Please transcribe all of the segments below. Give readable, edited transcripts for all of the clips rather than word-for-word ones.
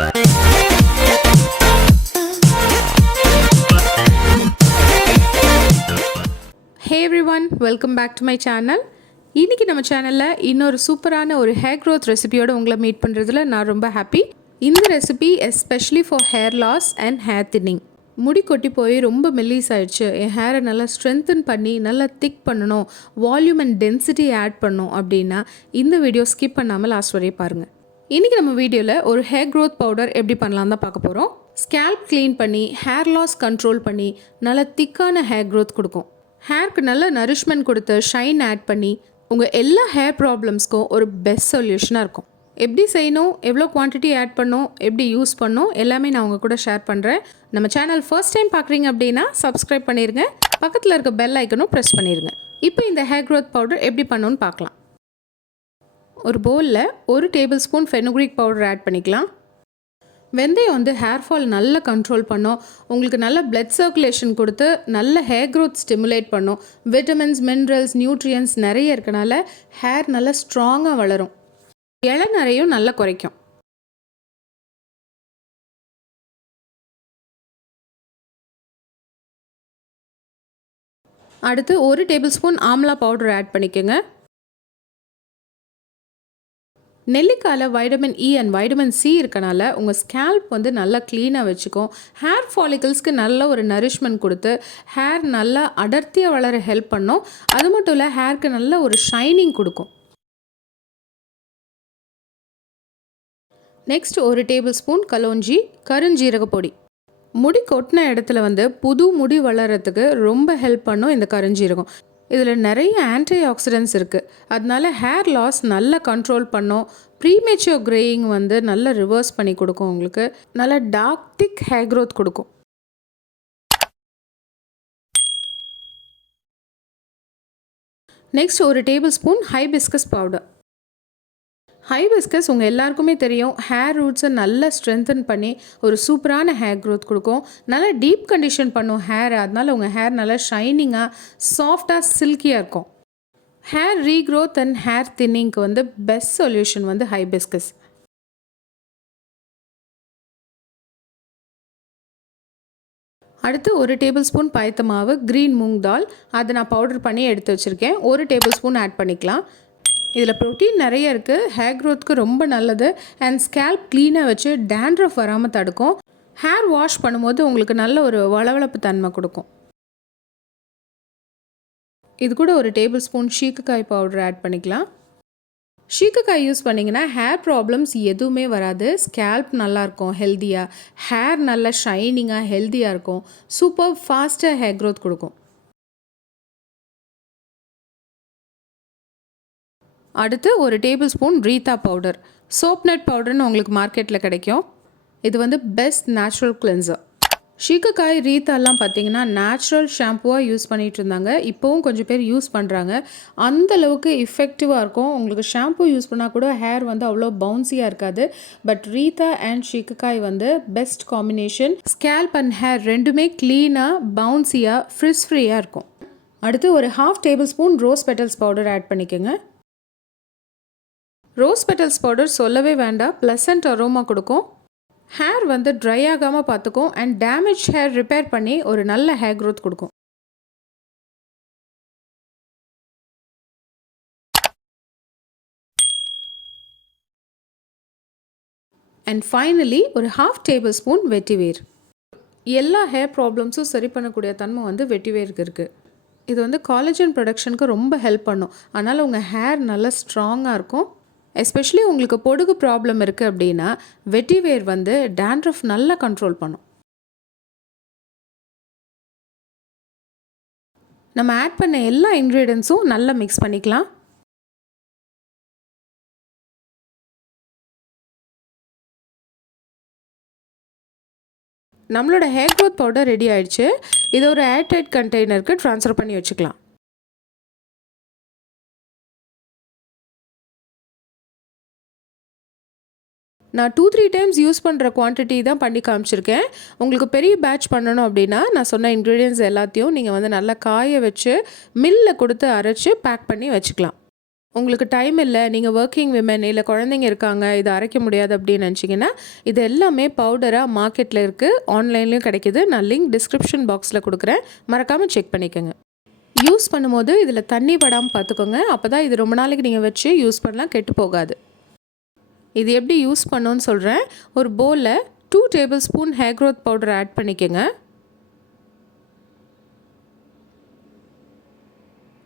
Hey everyone, welcome back to my channel. இன்னைக்கு நம்ம சேனல்ல இன்னொரு சூப்பரான ஒரு ஹேர் growth ரெசிபியோட உங்களை மீட் பண்றதுல நான் ரொம்ப ஹாப்பி. இந்த recipe especially for hair loss and hair thinning. முடி கொட்டி போய் ரொம்ப மெல்லிஸ் ஆயிடுச்சு, என் ஹேரை நல்லா ஸ்ட்ரென்தன் பண்ணி நல்லா திக் பண்ணணும், வால்யூம் அண்ட் டென்சிட்டி ஆட் பண்ணணும் அப்படின்னா இந்த வீடியோ ஸ்கிப் பண்ணாமல் லாஸ்ட் வரையும் பாருங்கள். இன்றைக்கி நம்ம வீடியோவில் ஒரு ஹேர் growth பவுடர் எப்படி பண்ணலாம் தான் பார்க்க போகிறோம். ஸ்கேல்ப் க்ளீன் பண்ணி ஹேர் லாஸ் கண்ட்ரோல் பண்ணி நல்லா திக்கான ஹேர் growth கொடுக்கும். ஹேருக்கு நல்ல நரிஷ்மெண்ட் கொடுத்து ஷைன் ஆட் பண்ணி உங்கள் எல்லா ஹேர் ப்ராப்ளம்ஸ்க்கும் ஒரு பெஸ்ட் சொல்யூஷனாக இருக்கும். எப்படி செய்யணும், எவ்வளோ குவான்டிட்டி ஆட் பண்ணணும், எப்படி யூஸ் பண்ணணும் எல்லாமே நான் உங்கள் கூட ஷேர் பண்ணுறேன். நம்ம சேனல் ஃபர்ஸ்ட் டைம் பார்க்குறீங்க அப்படின்னா சப்ஸ்கிரைப் பண்ணிடுங்க, பக்கத்தில் இருக்க பெல் ஐக்கனும் ப்ரெஸ் பண்ணிடுங்க. இப்போ இந்த ஹேர் growth பவுடர் எப்படி பண்ணணும்னு பார்க்கலாம். ஒரு பவுலில் 1 tablespoon fenugreek powder add பண்ணிக்கலாம். வெந்தயம் வந்து ஹேர் ஃபால் நல்லா கண்ட்ரோல் பண்ணும், உங்களுக்கு நல்ல பிளட் சர்க்குலேஷன் கொடுத்து நல்ல ஹேர் growth ஸ்டிமுலேட் பண்ணும். விட்டமின்ஸ், மினரல்ஸ், நியூட்ரியன்ஸ் நிறைய இருக்கனால ஹேர் நல்லா ஸ்ட்ராங்காக வளரும், இளநரையும் நல்லா குறைக்கும். அடுத்து 1 tablespoon amla powder add பண்ணிக்கோங்க. நெல்லிக்காயில் vitamin E and vitamin C இருக்கனால உங்கள் ஸ்கேல்ப் வந்து நல்லா க்ளீனாக வச்சுக்கும். ஹேர் ஃபாலிகல்ஸ்க்கு நல்ல ஒரு நரிஷ்மெண்ட் கொடுத்து ஹேர் நல்லா அடர்த்தியாக வளர ஹெல்ப் பண்ணும். அது மட்டும் இல்லை, ஹேருக்கு நல்ல ஒரு ஷைனிங் கொடுக்கும். நெக்ஸ்ட் 1 டேபிள் ஸ்பூன் கலோஞ்சி கருஞ்சீரக பொடி. முடி கொட்டின இடத்துல வந்து புது முடி வளர்கிறதுக்கு ரொம்ப ஹெல்ப் பண்ணும் இந்த கருஞ்சீரகம். இதில் நிறைய ஆன்டி ஆக்சிடென்ட்ஸ் இருக்குது, அதனால ஹேர் லாஸ் நல்லா கண்ட்ரோல் பண்ணும். ப்ரீமெச்சூர் கிரேயிங் வந்து நல்லா ரிவர்ஸ் பண்ணி கொடுக்கும், உங்களுக்கு நல்லா டார்க் திக் ஹேர் growth கொடுக்கும். Next 1 table spoon hibiscus powder. Hibiscus உங்கள் எல்லாருக்குமே தெரியும், ஹேர் ரூட்ஸை நல்லா ஸ்ட்ரென்தன் பண்ணி ஒரு சூப்பரான ஹேர் growth கொடுக்கும். நல்லா டீப் கண்டிஷன் பண்ணும் ஹேர், அதனால உங்கள் ஹேர் நல்லா ஷைனிங்காக சாஃப்டாக சில்கியாக இருக்கும். ஹேர் ரீக்ரோத் அண்ட் ஹேர் தின்னிங்க்கு வந்து பெஸ்ட் சொல்யூஷன் வந்து ஹைபிஸ்கஸ். அடுத்து 1 டேபிள் ஸ்பூன் பயத்த மாவு, க்ரீன் மூங் தால், அதை நான் பவுடர் பண்ணி எடுத்து வச்சுருக்கேன். 1 டேபிள் ஸ்பூன் ஆட் பண்ணிக்கலாம். இதில் ப்ரோட்டீன் நிறைய இருக்குது, ஹேர் growthக்கு ரொம்ப நல்லது அண்ட் ஸ்கேல்ப் க்ளீனாக வச்சு dandruff வராமல் தடுக்கும். ஹேர் வாஷ் பண்ணும்போது உங்களுக்கு நல்ல ஒரு வளவளப்பு தன்மை கொடுக்கும். இது கூட 1 டேபிள் ஸ்பூன் சீக்குக்காய் பவுடர் ஆட் பண்ணிக்கலாம். சீக்குக்காய் யூஸ் பண்ணிங்கன்னா ஹேர் ப்ராப்ளம்ஸ் எதுவுமே வராது, ஸ்கேல்ப் நல்லாயிருக்கும், ஹெல்த்தியாக ஹேர் நல்லா ஷைனிங்காக ஹெல்த்தியாக இருக்கும், சூப்பர் ஃபாஸ்ட்டாக ஹேர் growth கொடுக்கும். அடுத்து 1 tablespoon reetha powder. Soap nut பவுடர்னு உங்களுக்கு மார்க்கெட்டில் கிடைக்கும். இது வந்து பெஸ்ட் நேச்சுரல் கிளென்சர். சீக்குக்காய் ரீத்தாலாம் பார்த்தீங்கன்னா நேச்சுரல் ஷாம்புவாக யூஸ் பண்ணிகிட்டு இருந்தாங்க, இப்போவும் கொஞ்சம் பேர் யூஸ் பண்ணுறாங்க. அந்தளவுக்கு இஃபெக்டிவாக இருக்கும். உங்களுக்கு ஷாம்பு யூஸ் பண்ணால் கூட ஹேர் வந்து அவ்வளோ பவுன்சியாக இருக்காது. பட் ரீத்தா அண்ட் சீக்குக்காய் வந்து best combination. Scalp and hair ரெண்டுமே க்ளீனாக பவுன்சியாக ஃப்ரிஸ் ஃப்ரீயாக இருக்கும். அடுத்து ஒரு 1/2 tablespoon rose petals powder add பண்ணிக்கோங்க. ரோஸ் பெட்டல்ஸ் பவுடர் சொல்லவே வேண்டாம், ப்ளசன்ட் அரோமா கொடுக்கும். ஹேர் வந்து ட்ரை ஆகாமல் பார்த்துக்கும் அண்ட் டேமேஜ் ஹேர் ரிப்பேர் பண்ணி ஒரு நல்ல ஹேர் growth கொடுக்கும். அண்ட் ஃபைனலி ஒரு 1/2 டேபிள் ஸ்பூன் வெட்டிவேர். எல்லா ஹேர் ப்ராப்ளம்ஸும் சரி பண்ணக்கூடிய தன்மை வந்து வெட்டிவேருக்கு இருக்குது. இது வந்து காலேஜன் ப்ரொடக்ஷனுக்கு ரொம்ப ஹெல்ப் பண்ணும், அதனால் உங்கள் ஹேர் நல்லா ஸ்ட்ராங்காக இருக்கும். எஸ்பெஷலி உங்களுக்கு பொடுகு ப்ராப்ளம் இருக்குது அப்படின்னா வெட்டிவேர் வந்து dandruff நல்லா கண்ட்ரோல் பண்ணும். நம்ம ஆட் பண்ண எல்லா இன்க்ரீடியன்ஸும் நல்லா மிக்ஸ் பண்ணிக்கலாம். நம்மளோட ஹேர் growth பவுடர் ரெடி ஆயிடுச்சு. இதை ஒரு ஏர்டைட் கண்டெய்னருக்கு ட்ரான்ஸ்ஃபர் பண்ணி வச்சுக்கலாம். நான் 2-3 டைம்ஸ் யூஸ் பண்ணுற குவான்டிட்டி தான் பண்ணி காமிச்சிருக்கேன். உங்களுக்கு பெரிய பேட்ச் பண்ணணும் அப்படின்னா நான் சொன்ன இன்க்ரீடியன்ட்ஸ் எல்லாத்தையும் நீங்கள் வந்து நல்லா காய வச்சு மில்லில் கொடுத்து அரைச்சி பேக் பண்ணி வச்சுக்கலாம். உங்களுக்கு டைம் இல்லை, நீங்கள் ஒர்க்கிங் விமன் இல்லை குழந்தைங்க இருக்காங்க, இதை அரைக்க முடியாது அப்படின்னு நினச்சிங்கன்னா இது எல்லாமே பவுடராக மார்க்கெட்டில் இருக்குது, ஆன்லைன்லேயும் கிடைக்கிது. நான் லிங்க் டிஸ்கிரிப்ஷன் பாக்ஸில் கொடுக்குறேன், மறக்காமல் செக் பண்ணிக்கோங்க. யூஸ் பண்ணும்போது இதில் தண்ணி படாமல் பார்த்துக்கோங்க, அப்போ தான் இது ரொம்ப நாளைக்கு நீங்கள் வச்சு யூஸ் பண்ணலாம், கெட்டு போகாது. இது எப்படி யூஸ் பண்ணணும்னு சொல்கிறேன். ஒரு பவுலில் 2 tablespoon hair growth powder add பண்ணிக்கோங்க.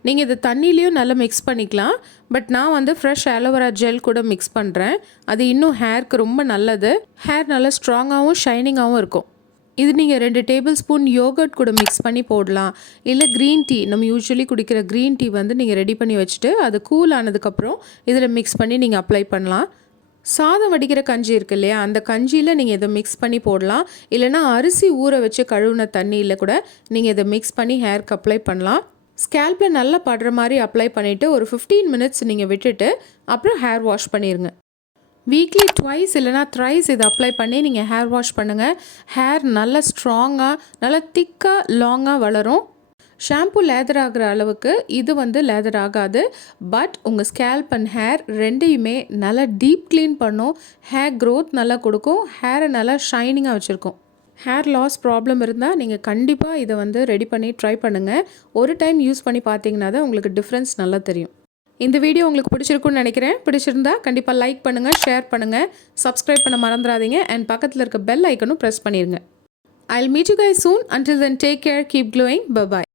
நீங்கள் இது தண்ணியிலையும் நல்லா மிக்ஸ் பண்ணிக்கலாம், பட் நான் வந்து ஃப்ரெஷ் ஆலோவேரா ஜெல் கூட மிக்ஸ் பண்ணுறேன். அது இன்னும் ஹேருக்கு ரொம்ப நல்லது, ஹேர் நல்லா ஸ்ட்ராங்காகவும் ஷைனிங்காகவும் இருக்கும். இது நீங்கள் 2 டேபிள் ஸ்பூன் யோகர்ட் கூட மிக்ஸ் பண்ணி போடலாம். இல்லை க்ரீன் டீ, நம்ம யூஸ்வலி குடிக்கிற க்ரீன் டீ வந்து நீங்கள் ரெடி பண்ணி வச்சுட்டு அது கூல் ஆனதுக்கப்புறம் இதில் மிக்ஸ் பண்ணி நீங்கள் அப்ளை பண்ணலாம். சாதம் வடிக்கிற கஞ்சி இருக்கு இல்லையா, அந்த கஞ்சியில் நீங்கள் இதை மிக்ஸ் பண்ணி போடலாம். இல்லைனா அரிசி ஊற வச்சு கழுவுன தண்ணியில் கூட நீங்கள் இதை மிக்ஸ் பண்ணி ஹேருக்கு அப்ளை பண்ணலாம். ஸ்கேல்பில் நல்லா படுற மாதிரி அப்ளை பண்ணிவிட்டு ஒரு 15 மினிட்ஸ் நீங்கள் விட்டுட்டு அப்புறம் ஹேர் வாஷ் பண்ணிடுங்க. வீக்லி ட்வைஸ் இல்லைனா த்ரைஸ் இதை அப்ளை பண்ணி நீங்கள் ஹேர் வாஷ் பண்ணுங்கள். ஹேர் நல்லா ஸ்ட்ராங்காக, நல்லா திக்காக, லாங்காக வளரும். ஷாம்பு லேதர் ஆகிற அளவுக்கு இது வந்து லேதர் ஆகாது, பட் உங்கள் ஸ்கேல்ப் அண்ட் ஹேர் ரெண்டையுமே நல்லா டீப் க்ளீன் பண்ணும், ஹேர் க்ரோத் நல்லா கொடுக்கும், ஹேரை நல்லா ஷைனிங்காக வச்சுருக்கும். ஹேர் லாஸ் ப்ராப்ளம் இருந்தால் நீங்கள் கண்டிப்பாக இதை வந்து ரெடி பண்ணி ட்ரை பண்ணுங்கள். ஒரு டைம் யூஸ் பண்ணி பார்த்தீங்கன்னா தான் உங்களுக்கு டிஃப்ரென்ஸ் நல்லா தெரியும். இந்த வீடியோ உங்களுக்கு பிடிச்சிருக்குன்னு நினைக்கிறேன். பிடிச்சிருந்தா கண்டிப்பாக லைக் பண்ணுங்கள், ஷேர் பண்ணுங்கள், சப்ஸ்கிரைப் பண்ண மறந்துடாதீங்க, அண்ட் பக்கத்தில் இருக்க பெல் ஐக்கனும் ப்ரெஸ் பண்ணிடுங்க. I'll meet you guys soon. Until then, take care, keep glowing. Bye-bye.